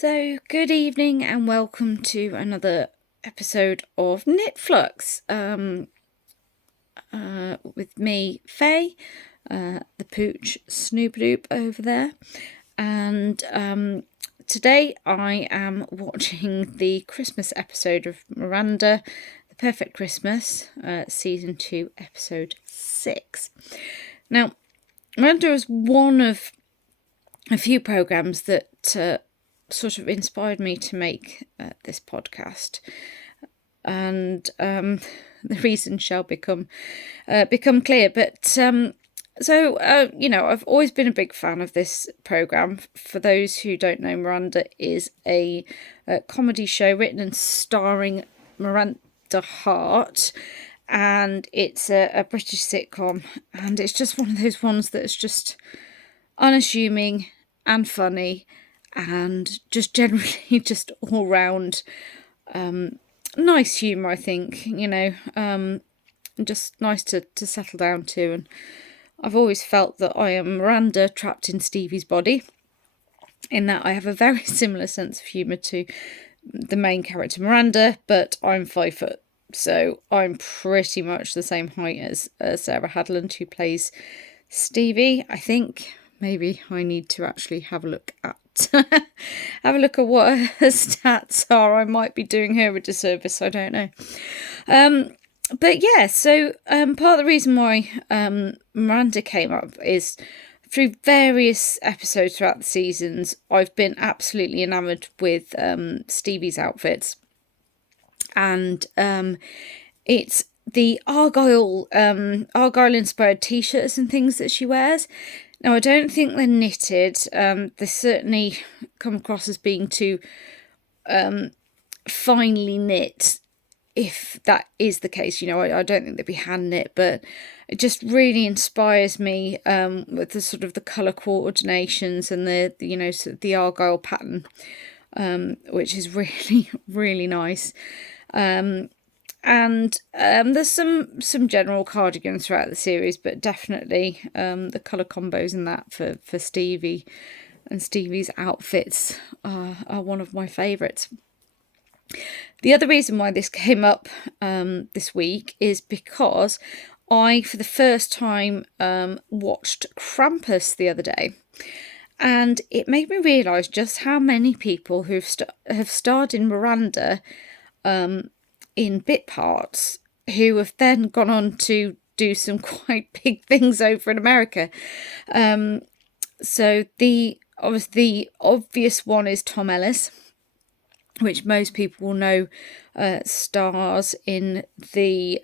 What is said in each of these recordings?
So, good evening and welcome to another episode of Knitflux with me, Faye, the pooch Snoopadoop over there. And today I am watching the Christmas episode of Miranda, The Perfect Christmas, Season 2, Episode 6. Now, Miranda is one of a few programmes that sort of inspired me to make this podcast, and the reason shall become clear. But I've always been a big fan of this program. For those who don't know, Miranda is a comedy show written and starring Miranda Hart, and it's a British sitcom, and it's just one of those ones that's just unassuming and funny, and just generally just all round nice humour, I think, just nice to settle down to. And I've always felt that I am Miranda trapped in Stevie's body, in that I have a very similar sense of humour to the main character Miranda, but I'm 5 foot, so I'm pretty much the same height as Sarah Hadland, who plays Stevie. I think maybe I need to actually have a look at what her stats are. I might be doing her a disservice, I don't know. But yeah, so part of the reason why Miranda came up is through various episodes throughout the seasons, I've been absolutely enamoured with Stevie's outfits. And it's the Argyle inspired t-shirts and things that she wears. Now, I don't think they're knitted. They certainly come across as being too finely knit, if that is the case. I don't think they'd be hand knit, but it just really inspires me with the sort of the colour coordinations and the Argyle pattern, which is really, really nice. And there's some general cardigans throughout the series, but definitely the colour combos in that for Stevie and Stevie's outfits are one of my favourites. The other reason why this came up this week is because I, for the first time, watched Krampus the other day. And it made me realise just how many people who have starred in Miranda in bit parts, who have then gone on to do some quite big things over in America. So the obvious one is Tom Ellis, which most people will know stars in the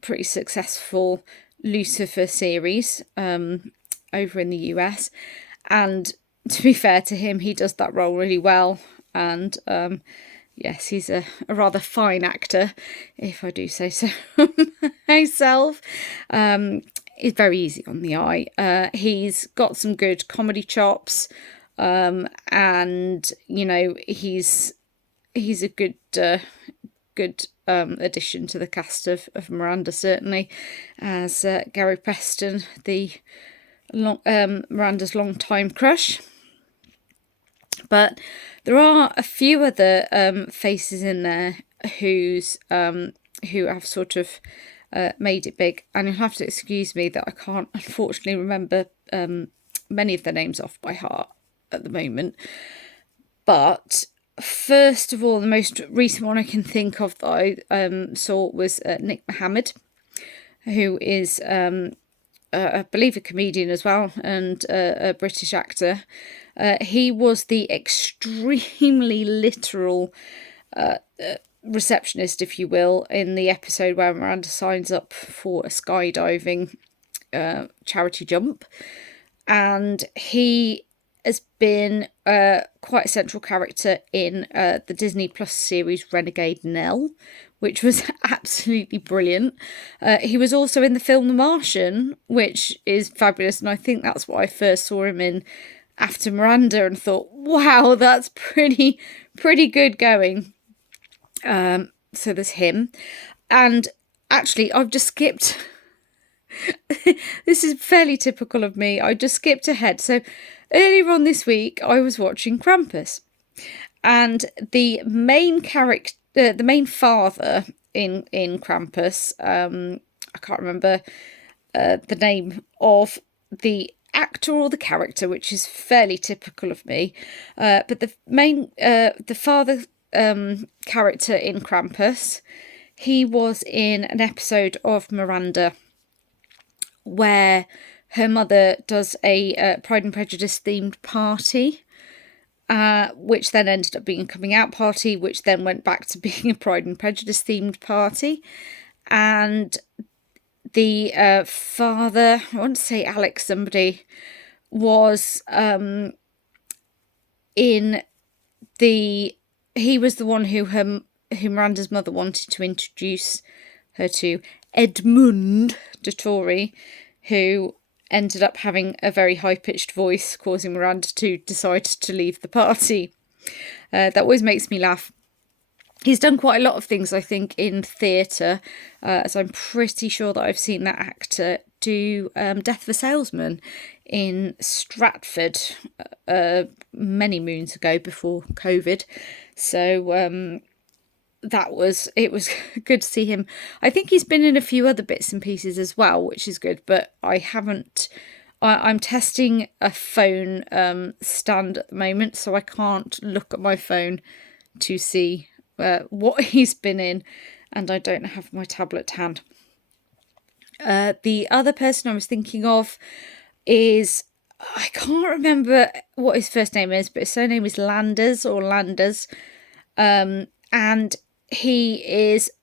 pretty successful Lucifer series over in the US. And to be fair to him, he does that role really well. And yes, he's a rather fine actor, if I do say so myself. He's very easy on the eye. He's got some good comedy chops, and he's a good addition to the cast of Miranda, certainly, as Gary Preston, Miranda's long-time crush. But there are a few other faces in there who have sort of made it big, and you'll have to excuse me that I can't unfortunately remember many of their names off by heart at the moment. But first of all, the most recent one I can think of that I saw was Nick Mohammed, who is I believe a comedian as well, and a British actor. He was the extremely literal receptionist, if you will, in the episode where Miranda signs up for a skydiving charity jump. And he has been quite a central character in the Disney Plus series Renegade Nell, which was absolutely brilliant. He was also in the film The Martian, which is fabulous, and I think that's what I first saw him in after Miranda, and thought, wow, that's pretty good going. So there's him. And actually, I've just skipped... This is fairly typical of me. I just skipped ahead. So earlier on this week, I was watching Krampus. And the main character, the main father in Krampus, I can't remember the name of the actor or the character, which is fairly typical of me. But the father character in Krampus, he was in an episode of Miranda where her mother does a Pride and Prejudice themed party, which then ended up being a coming out party, which then went back to being a Pride and Prejudice themed party. And the father, I want to say Alex somebody, was he was the one who Miranda's mother wanted to introduce her to, Edmund Dettori, who ended up having a very high-pitched voice, causing Miranda to decide to leave the party. That always makes me laugh. He's done quite a lot of things, I think, in theatre, as I'm pretty sure that I've seen that actor do Death of a Salesman in Stratford many moons ago, before COVID. So it was good to see him. I think he's been in a few other bits and pieces as well, which is good, but I'm testing a phone stand at the moment, so I can't look at my phone to see what he's been in, and I don't have my tablet to hand. The other person I was thinking of is, I can't remember what his first name is, but his surname is Landers. And he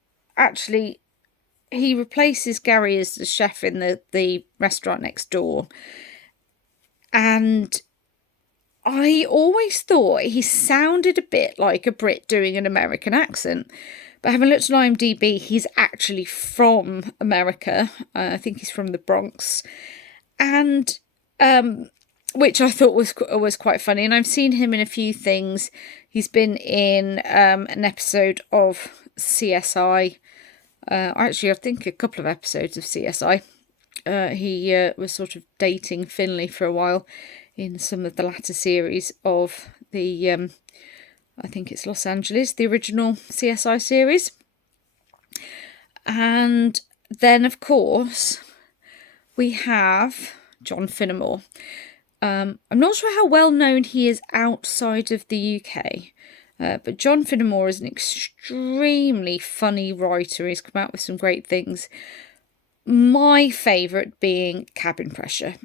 replaces Gary as the chef in the restaurant next door. And I always thought he sounded a bit like a Brit doing an American accent. But having looked at IMDb, he's actually from America. I think he's from the Bronx. And which I thought was quite funny. And I've seen him in a few things. He's been in an episode of CSI. Actually, I think a couple of episodes of CSI. He was sort of dating Finley for a while in some of the latter series of the, I think it's Los Angeles, the original CSI series. And then, of course, we have John Finnemore. I'm not sure how well known he is outside of the UK, but John Finnemore is an extremely funny writer. He's come out with some great things. My favourite being Cabin Pressure.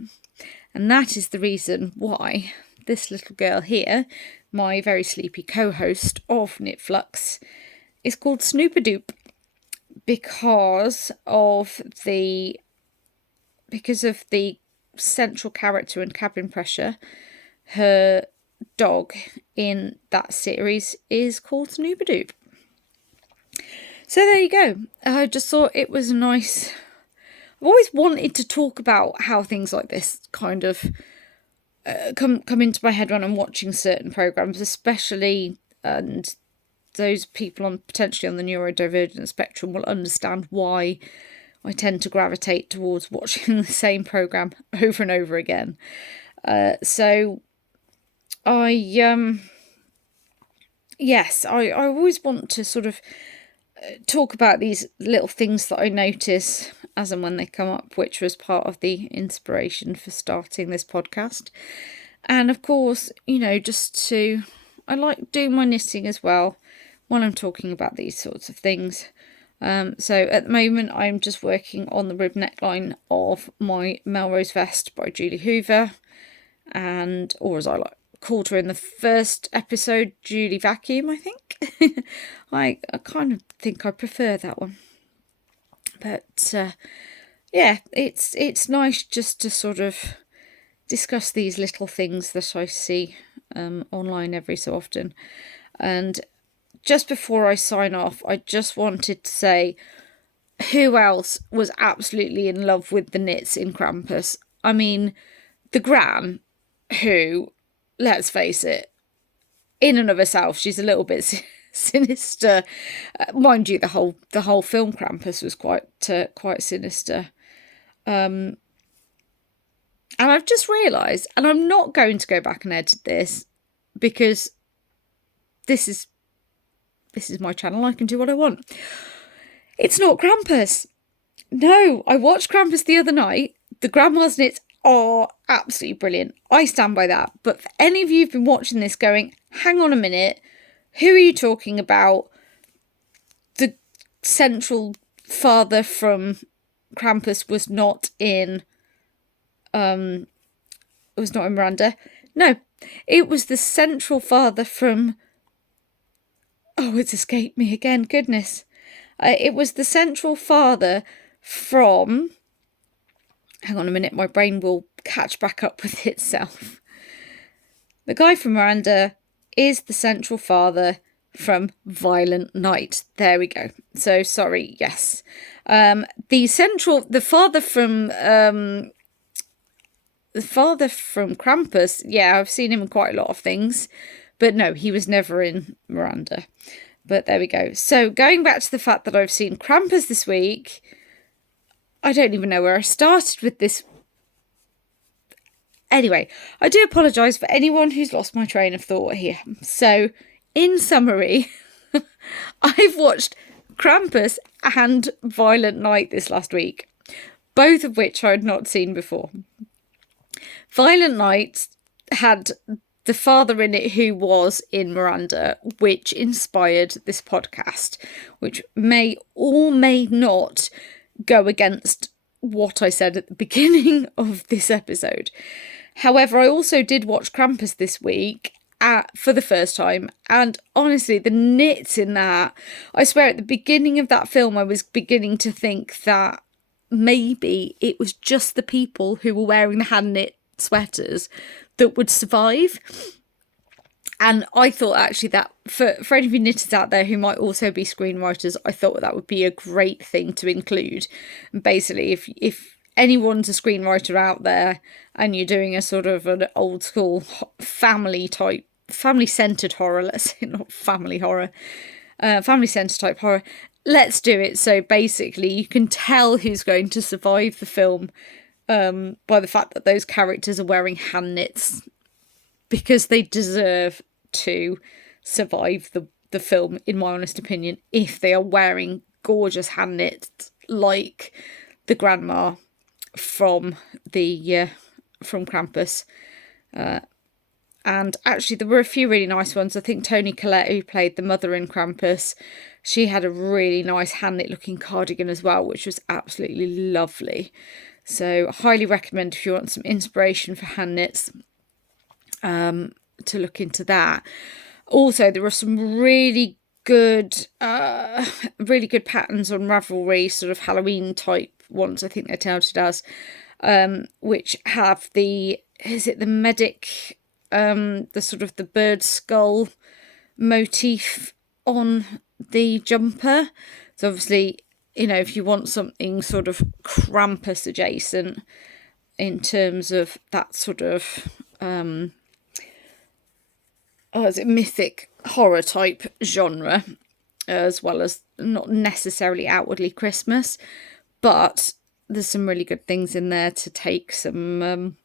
And that is the reason why this little girl here, my very sleepy co-host of Knitflux, is called Snoopadoop, because of the central character in Cabin Pressure. Her dog in that series is called Snoopadoop. So there you go. I just thought it was nice. I've always wanted to talk about how things like this kind of come into my head when I'm watching certain programs, especially, and those people potentially on the neurodivergent spectrum will understand why I tend to gravitate towards watching the same program over and over again. So I always want to sort of talk about these little things that I notice as and when they come up, which was part of the inspiration for starting this podcast. And of course, I like doing my knitting as well when I'm talking about these sorts of things. So at the moment, I'm just working on the rib neckline of my Melrose vest by Julie Hoover, or as I called her in the first episode, Julie Vacuum, I think. I kind of think I prefer that one. But it's nice just to sort of discuss these little things that I see online every so often. And just before I sign off, I just wanted to say, who else was absolutely in love with the knits in Krampus? I mean, the Gran, who, let's face it, in and of herself, she's a little bit sinister. Mind you, the whole film Krampus was quite sinister. And I've just realised, and I'm not going to go back and edit this, because this is my channel. I can do what I want. It's not Krampus. No, I watched Krampus the other night. The grandmas in it are absolutely brilliant. I stand by that. But for any of you who've been watching this going, hang on a minute, who are you talking about? The central father from Krampus was not in Miranda. No, it was the central father from... Oh, it's escaped me again. Goodness. It was the central father from... Hang on a minute, my brain will catch back up with itself. The guy from Miranda is the central father from Violent Night. There we go. So, sorry, yes. The father from Krampus, yeah, I've seen him in quite a lot of things. But no, he was never in Miranda. But there we go. So, going back to the fact that I've seen Krampus this week... I don't even know where I started with this. Anyway, I do apologise for anyone who's lost my train of thought here. So, in summary, I've watched Krampus and Violent Night this last week, both of which I had not seen before. Violent Night had the father in it who was in Miranda, which inspired this podcast, which may or may not go against what I said at the beginning of this episode. However, I also did watch Krampus this week for the first time, and honestly, the knits in that, I swear at the beginning of that film I was beginning to think that maybe it was just the people who were wearing the hand knit sweaters that would survive. And I thought actually that for any of you knitters out there who might also be screenwriters, I thought that would be a great thing to include. And basically, if anyone's a screenwriter out there and you're doing a sort of an old school family-centred horror, let's say, not family horror, family-centred type horror, let's do it. So basically, you can tell who's going to survive the film by the fact that those characters are wearing hand knits, because they deserve to survive the film, in my honest opinion, if they are wearing gorgeous hand knits like the grandma from Krampus. And actually, there were a few really nice ones. I think Toni Collette, who played the mother in Krampus, she had a really nice hand knit looking cardigan as well, which was absolutely lovely. So, highly recommend if you want some inspiration for hand knits. To look into that. Also, there are some really good patterns on Ravelry, sort of Halloween type ones, I think they're touted as, which have the medic, the sort of the bird skull motif on the jumper. So obviously, if you want something sort of Krampus adjacent in terms of that sort of mythic horror type genre, as well as not necessarily outwardly Christmas, but there's some really good things in there to take some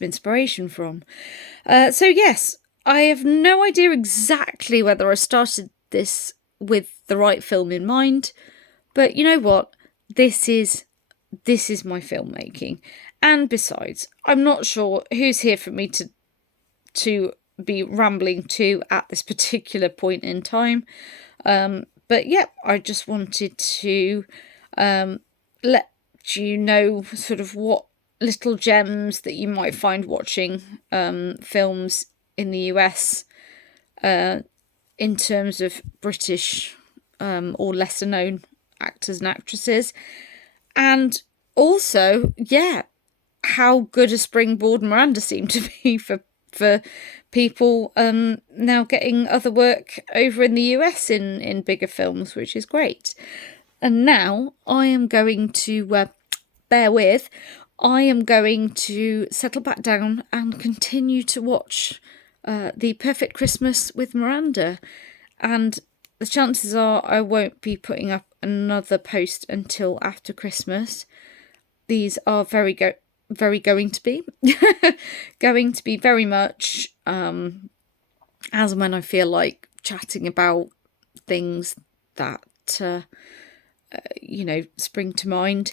inspiration from. So yes, I have no idea exactly whether I started this with the right film in mind, but you know what? This is my filmmaking. And besides, I'm not sure who's here for me to be rambling to at this particular point in time. But yeah, I just wanted to let you know sort of what little gems that you might find watching films in the US in terms of British or lesser known actors and actresses. And also, yeah, how good a springboard Miranda seemed to be for people now getting other work over in the US in bigger films, which is great. And now I am going to, bear with, I am going to settle back down and continue to watch The Perfect Christmas with Miranda. And the chances are I won't be putting up another post until after Christmas. These are going to be very much as and when I feel like chatting about things that, spring to mind.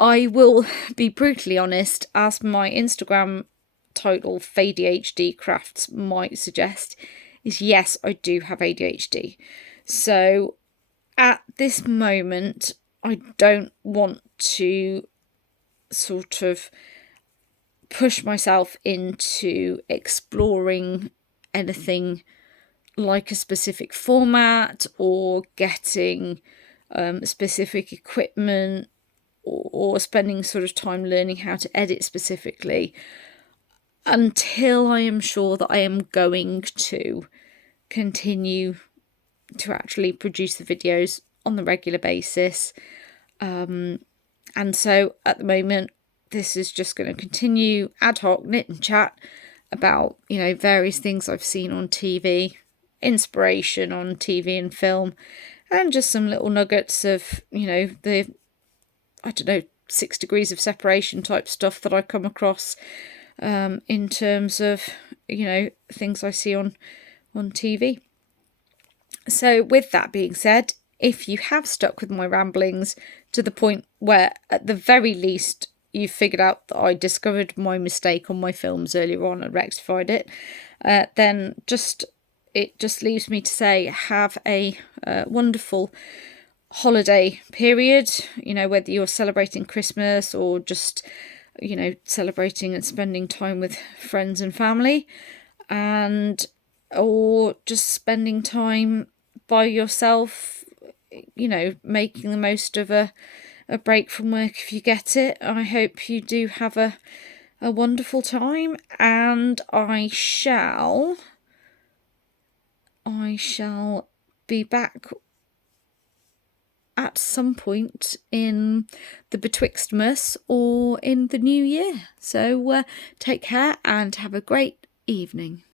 I will be brutally honest, as my Instagram title, FADHD Crafts, might suggest, is yes, I do have ADHD. So at this moment, I don't want to sort of push myself into exploring anything like a specific format or getting specific equipment or spending sort of time learning how to edit specifically until I am sure that I am going to continue to actually produce the videos on the regular basis. And so at the moment, this is just going to continue ad hoc knit and chat about, various things I've seen on TV, inspiration on TV and film, and just some little nuggets of, the 6 degrees of separation type stuff that I come across in terms of, things I see on TV. So with that being said, if you have stuck with my ramblings to the point where at the very least you've figured out that I discovered my mistake on my films earlier on and rectified it, then it just leaves me to say have a wonderful holiday period, whether you're celebrating Christmas or just, celebrating and spending time with friends and family, or just spending time by yourself, making the most of a break from work if you get it. I hope you do have a wonderful time, and I shall be back at some point in the Betwixtmas or in the new year. So take care and have a great evening.